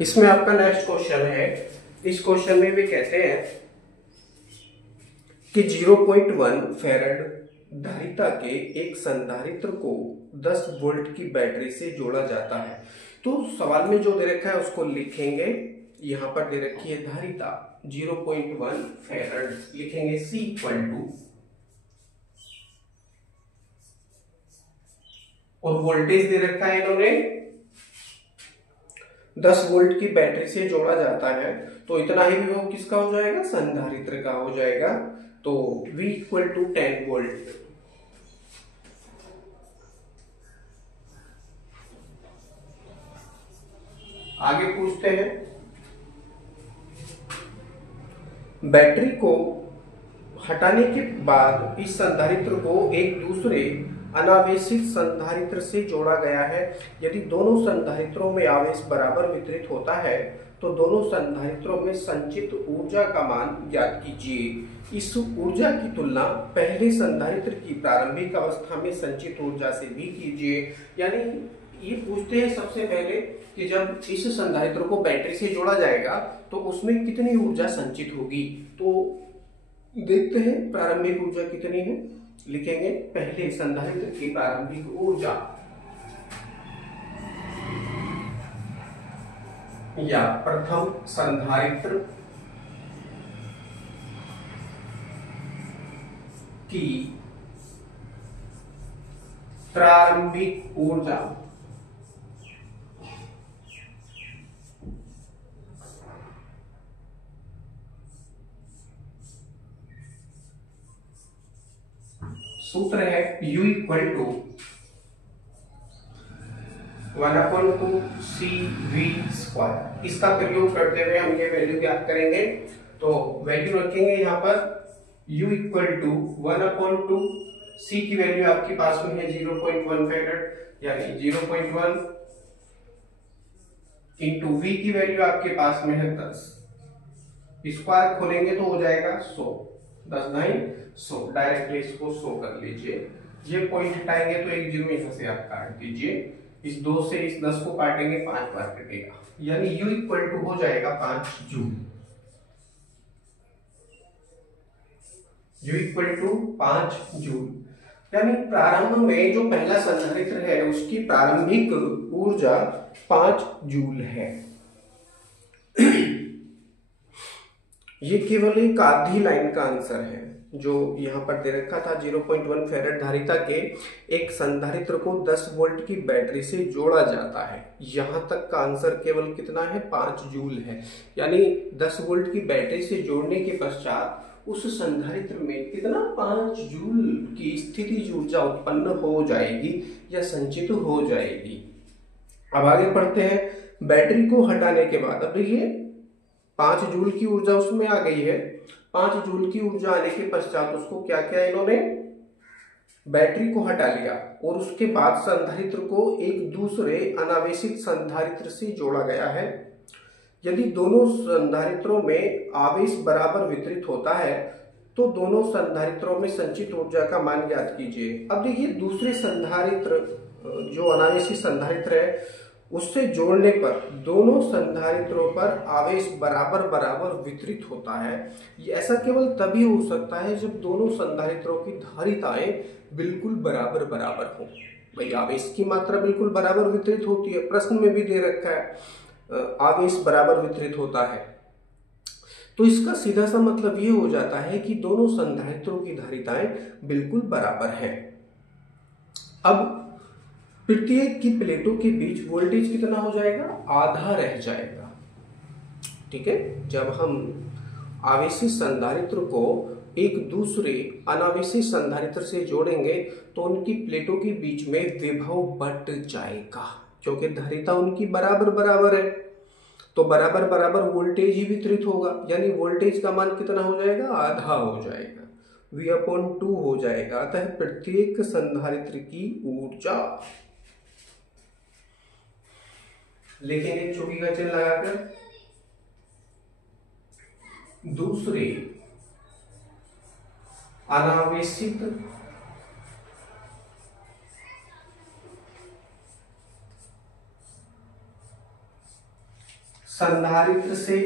इसमें आपका next question है। इस क्वेश्चन में भी कहते हैं कि 0.1 फैराड धारिता के एक संधारित्र को 10 वोल्ट की बैटरी से जोड़ा जाता है। तो सवाल में जो दे रखा है उसको लिखेंगे। यहां पर दे रखी है धारिता 0.1 फैराड, लिखेंगे C इक्वल टू, और वोल्टेज दे रखा है इन्होंने 10 वोल्ट की बैटरी से जोड़ा जाता है। तो इतना ही विभव किसका हो जाएगा? संधारित्र का हो जाएगा। तो V इक्वल टू 10 वोल्ट। आगे पूछते हैं, बैटरी को हटाने के बाद इस संधारित्र को एक दूसरे अनावेशित संधारित्र से जोड़ा गया है। यदि दोनों संधारित्रों में आवेश बराबर वितरित होता है तो दोनों संधारित्रों में संचित ऊर्जा का मान ज्ञात कीजिए। इस ऊर्जा की तुलना पहले संधारित्र की प्रारंभिक अवस्था में संचित ऊर्जा से भी कीजिए। यानी ये पूछते हैं सबसे पहले कि जब इस संधारित्र को बैटरी से जोड़ा जाएगा तो उसमें कितनी ऊर्जा संचित होगी। तो देखते हैं प्रारंभिक ऊर्जा कितनी है। लिखेंगे पहले संधारित्र की प्रारंभिक ऊर्जा या प्रथम संधारित्र की प्रारंभिक ऊर्जा सूत्र है U इक्वल टू 1/2CV²। इसका प्रयोग करते हुए हम ये वैल्यू ज्ञात करेंगे। तो वैल्यू रखेंगे यहाँ पर U इक्वल टू 1/2, C की वैल्यू आपके पास में है 0.1 फैराड, यानी 0.1 इंटू V की वैल्यू आपके पास में है 10। स्क्वायर खोलेंगे तो हो जाएगा 100, 10 9 100। डायरेक्टली इसको 100 कर लीजिए। ये पॉइंट हटाएंगे तो एक जीरो यहां से आप काट दीजिए। इस 2 से इस 10 को काटेंगे 5 बार कटेगा, यानी U इक्वल टू हो जाएगा 5 joule. U equal to 5 joule, यानी प्रारंभ में जो पहला संधारित्र है उसकी प्रारंभिक ऊर्जा 5 जूल है। ये केवल एक आधी लाइन का आंसर है जो यहाँ पर दे रखा था। 0.1 फैराड धारिता के एक संधारित्र को 10 वोल्ट की बैटरी से जोड़ा जाता है। यहाँ तक का आंसर केवल कितना है? 5 जूल है। यानी 10 वोल्ट की बैटरी से जोड़ने के पश्चात उस संधारित्र में कितना 5 जूल की स्थितिज ऊर्जा उत्पन्न हो जाएगी या संचित हो जाएगी। अब आगे पढ़ते हैं। बैटरी को हटाने के बाद अब देखिए 5 जूल की ऊर्जा उसमें आ गई है। 5 जूल की ऊर्जा आने के पश्चात उसको क्या किया इन्होंने? बैटरी को हटा लिया और उसके बाद संधारित्र को एक दूसरे अनावेशित संधारित्र से जोड़ा गया है। यदि दोनों संधारित्रों में आवेश बराबर वितरित होता है तो दोनों संधारित्रों में संचित ऊर्जा का मान ज्ञात कीजिए। अब देखिए दूसरे संधारित्र जो अनावेशित संधारित्र है उससे जोड़ने पर दोनों संधारित्रों पर आवेश बराबर बराबर वितरित होता है। ये ऐसा केवल तभी हो सकता है जब दोनों संधारित्रों की धारिताएं बिल्कुल बराबर बराबर हो। भाई आवेश की मात्रा बिल्कुल बराबर वितरित होती है, प्रश्न में भी दे रखा है आवेश बराबर वितरित होता है। तो इसका सीधा सा मतलब ये हो जाता है कि दोनों संधारित्रों की धारिताएं बिल्कुल बराबर हैं। अब प्रत्येक की प्लेटों के बीच वोल्टेज कितना हो जाएगा? आधा रह जाएगा। ठीक है, जब हम आवेशित संधारित्र को एक दूसरे अनावेशित संधारित्र से जोड़ेंगे तो उनकी प्लेटों के बीच में विभव बट जाएगा, क्योंकि धारिता उनकी बराबर बराबर है। तो बराबर बराबर वोल्टेज ही वितरित होगा, यानी वोल्टेज का मान कितना हो जाएगा? आधा हो जाएगा, V/2 हो जाएगा। अतः प्रत्येक संधारित्र की ऊर्जा लिखेंगे चौकी का चिन्ह लगाकर, दूसरे अनावेशित संधारित्र से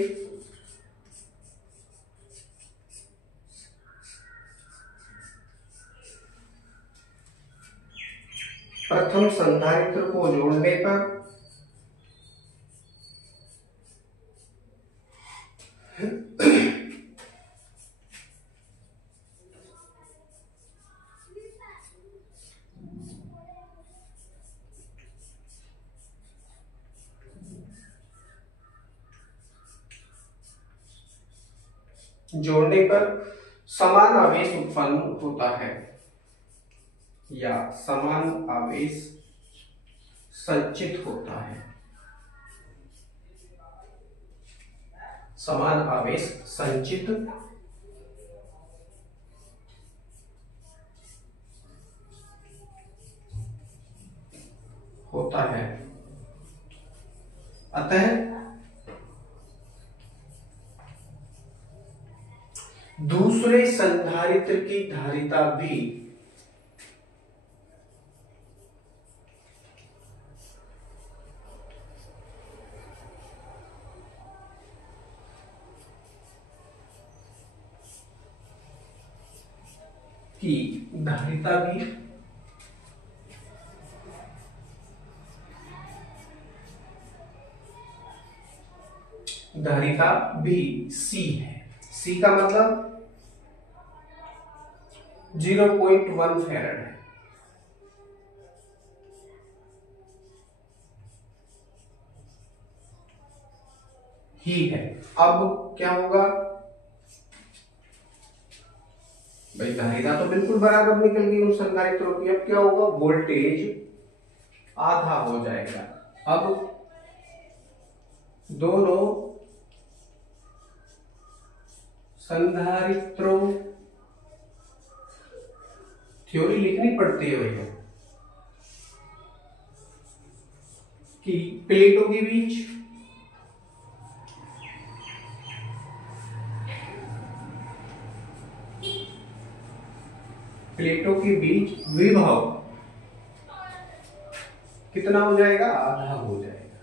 प्रथम संधारित्र को जोड़ने पर समान आवेश उत्पन्न होता है या समान आवेश संचित होता है। समान आवेश संचित होता है। अतः दूसरे संधारित्र की धारिता भी धारिता भी C है। C का मतलब 0.1 फैराड है। ही है। अब क्या होगा भाई, धारिता तो बिल्कुल बराबर निकल गई उन संधारित्रों की। अब क्या होगा, वोल्टेज आधा हो जाएगा। अब दोनों संधारित्रों, थ्योरी लिखनी पड़ती है भैया, कि प्लेटों के बीच विभव कितना हो जाएगा, आधा हो जाएगा।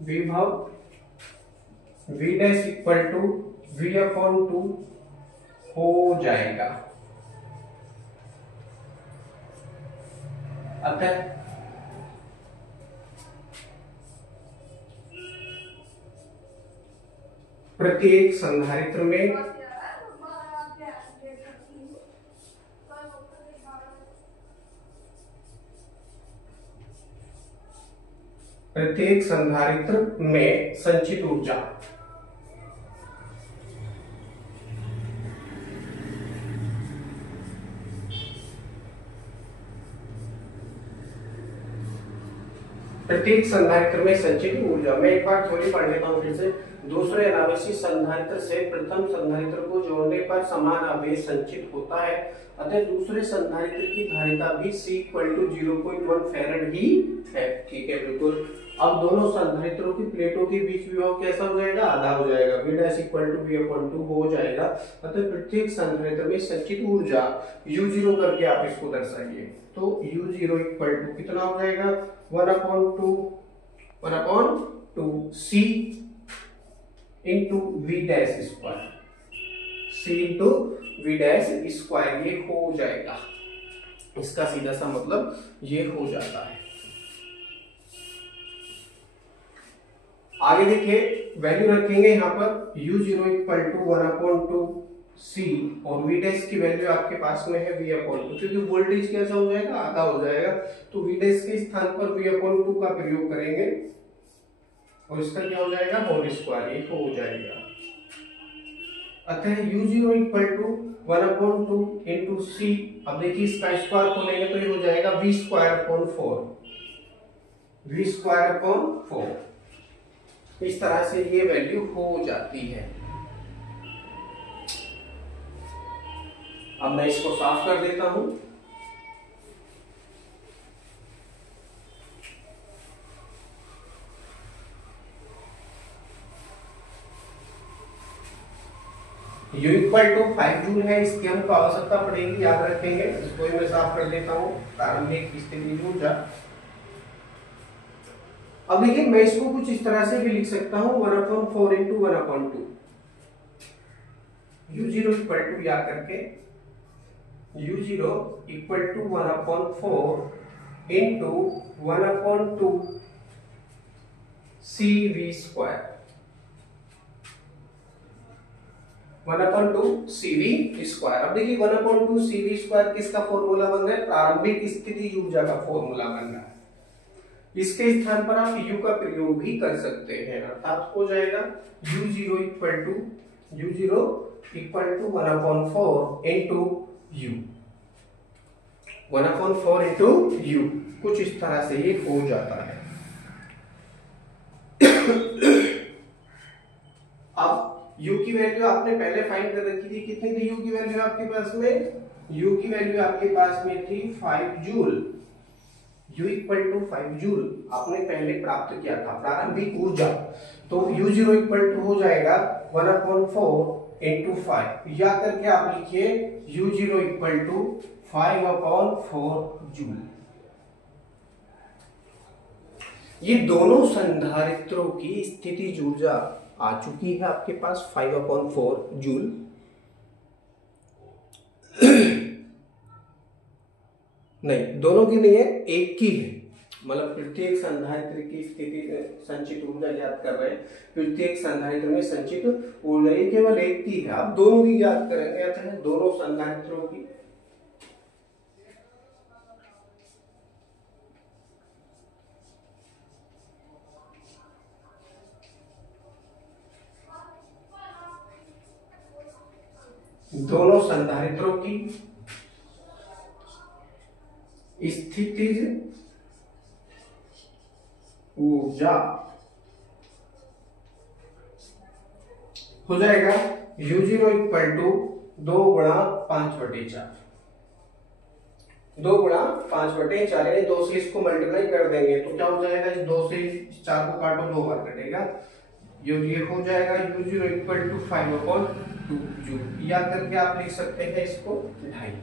विभव V dash equal to V/2 हो जाएगा। अतः प्रत्येक संधारित्र में संचित ऊर्जा मैं एक बार थ्योरी पढ़ लेता हूं फिर से। दूसरे अनावेशी संधारित्र से प्रथम संधारित्र को जोड़ने पर समान आवेश संचित होता है। अतः दूसरे संधारित्र की धारिता भी C इक्वल टू 0.1 फैराड ही है। ठीक है, बिल्कुल। अब दोनों संधारित्रों की प्लेटों के बीच विभव कैसा हो जाएगा, आधा हो जाएगा। V dash equal to V/2 हो जाएगा। अतः प्रत्येक संधारित्र में संचित ऊर्जा U0 करके आप इसको दर्शाइए। तो U0 इक्वल टू कितना हो जाएगा, 1/2 C into V dash square, C into V dash square, ये हो जाएगा। इसका सीधा सा मतलब ये हो जाता है। आगे देखिए, वैल्यू रखेंगे यहाँ पर U0 इक्वल टू 1/2 C और V डैश की वैल्यू आपके पास में है V/2, क्योंकि वोल्टेज कैसा हो जाएगा, आधा हो जाएगा। तो V डैश के स्थान पर V/2 का प्रयोग करेंगे और इसका क्या हो जाएगा, होल स्क्वायर, ये हो जाएगा। अतः U0 equal to 1/2 into C, अब देखिए इसका स्क्वायर खोलेंगे तो ये हो जाएगा V²/4, V²/4। इस तरह से ये वैल्यू हो जाती है। अब मैं इसको साफ कर देता हूं। U इक्वल टू 5 जूल है, इसकी हमको आवश्यकता पड़ेगी, याद रखेंगे। इसको मैं साफ कर देता हूं। प्रारंभिक स्थिति ऊर्जा, अब देखिए मैं इसको कुछ इस तरह से भी लिख सकता हूं 1/4 इंटू 1/2 u0 इक्वल टू या करके u0 equal to 1/4 into 1/2 cv square 1/2 cv square. अब देखिए 1/2 cv स्क्वायर किसका फॉर्मूला बन रहा है, प्रारंभिक स्थिति ऊर्जा का फॉर्मूला बन रहा है। इसके स्थान पर आप u का प्रयोग भी कर सकते हैं, अर्थात हो जाएगा u0 equal to 1/4 into u 1/4 into u, कुछ इस तरह से ये हो जाता है। अब u की वैल्यू आपने पहले फाइंड कर रखी थी, कितनी थी u की वैल्यू आपके पास में, u की वैल्यू आपके पास में थी 5 joule, u equal to 5 joule आपने पहले प्राप्त किया था प्रारंभिक ऊर्जा। तो u0 इक्वल टू हो जाएगा 1/4 इंटू 5, या करके आप लिखिए u0 इक्वल टू 5/4 जूल। ये दोनों संधारित्रों की स्थितिज ऊर्जा आ चुकी है आपके पास 5/4 जूल। नहीं, दोनों की नहीं है, एक की है, मतलब प्रत्येक संधारित्र की स्थिति संचित ऊर्जा याद कर रहे हैं, प्रत्येक संधारित्र में संचित ऊर्जा केवल एक की है। आप दोनों की याद करेंगे, अतः दोनों संधारित्रों की स्थितिज ऊर्जा हो जाएगा u0 इक्वल टू 2 गुणा 5/4, 2 गुणा 5/4 यानी 2 से इसको मल्टीप्लाई कर देंगे तो क्या हो जाएगा, इस 2 से इस 4 को काटो 2 बार कटेगा, ये हो जाएगा u0 इक्वल टू 5/2 जूल, या करके आप लिख सकते हैं इसको 2.5,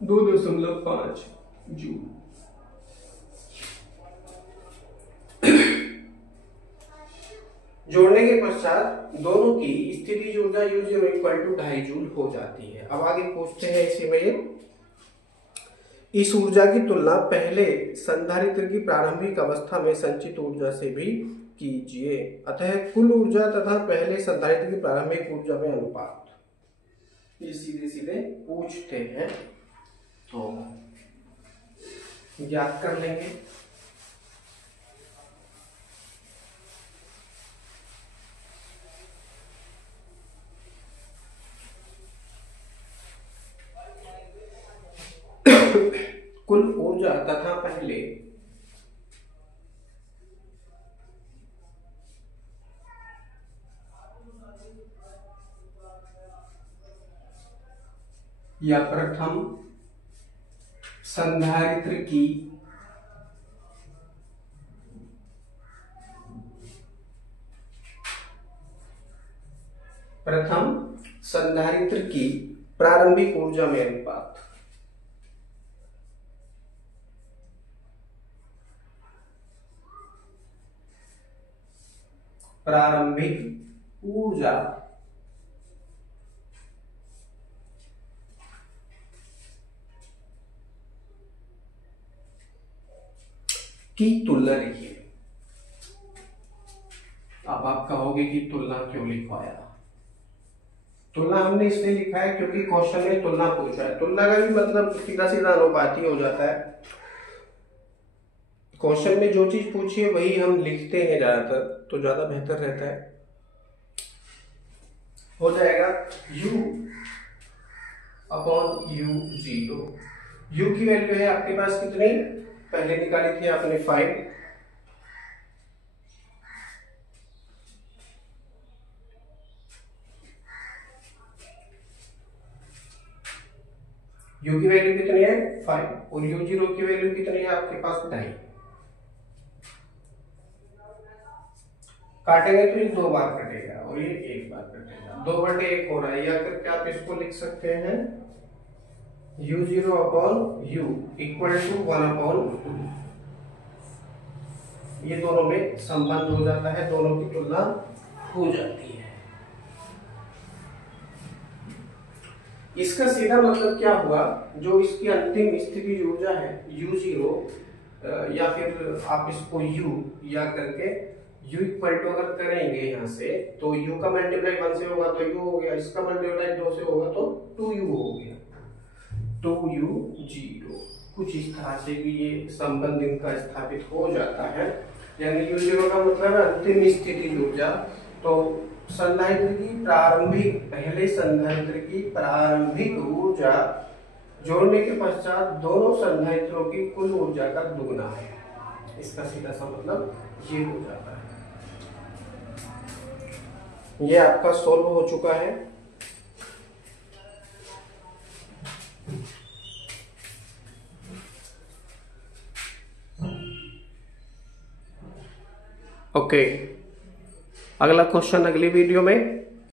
2.5 जूल। जोड़ने के पश्चात दोनों की स्थितिज ऊर्जा u0 इक्वल टू 2.5 जूल हो जाती है। अब आगे पूछते हैं इसी में, इस ऊर्जा की तुलना पहले संधारित्र की प्रारंभिक अवस्था में संचित ऊर्जा से भी कीजिए, अतः कुल ऊर्जा तथा पहले संधारित्र की प्रारंभिक ऊर्जा में अनुपात। ये सीधे सीधे पूछते हैं तो याद कर लेंगे। कुल ऊर्जा तथा पहले या प्रथम संधारित्र की प्रारंभिक ऊर्जा में अनुपात। प्रारंभिक ऊर्जा की तुलना लिखिए। अब आप कहोगे कि तुलना क्यों लिखवाया, तुलना हमने इसलिए लिखा है क्योंकि क्वेश्चन में तुलना पूछा है। तुलना का भी मतलब सीधा सीधा अनुपाती हो जाता है, क्वेश्चन में जो चीज पूछी है वही हम लिखते हैं ज्यादातर, तो ज्यादा बेहतर रहता है। हो जाएगा u/u0। u की वैल्यू है आपके पास कितनी, पहले निकाली थी आपने 5, u की वैल्यू कितनी है 5 और u0 की वैल्यू कितनी है आपके पास 2.5। काटेंगे तो ये 2 बार कटेगा और ये 1 बार कटेगा, 2/1 हो रहा है, या करके आप इसको लिख सकते हैं u0 upon u equal to 1/2। ये दोनों में संबंध हो जाता है, दोनों की तुलना हो जाती है। इसका सीधा मतलब क्या हुआ, जो इसकी अंतिम स्थिति ऊर्जा है u0, या फिर आप इसको u या करके u इक्वल टू अगर करेंगे यहाँ से, तो u का मल्टीप्लाई 1 से होगा तो u हो गया, इसका मल्टीप्लाई 2 से होगा तो 2u हो गया, 2u0। कुछ इस तरह से भी ये संबंध इनका स्थापित हो जाता है। यानी u0 का मतलब है अंतिम स्थिति ऊर्जा। तो संधारित्र की प्रारंभिक, पहले संधारित्र की प्रारंभिक ऊर्जा जोड़ने के पश्चात दोनों संधारित्रों की कुल ऊर्जा का दुगना है। इसका सीधा सा मतलब ये हो जाता है। ये आपका सोल्व हो चुका है। ओके, अगला क्वेश्चन अगली वीडियो में।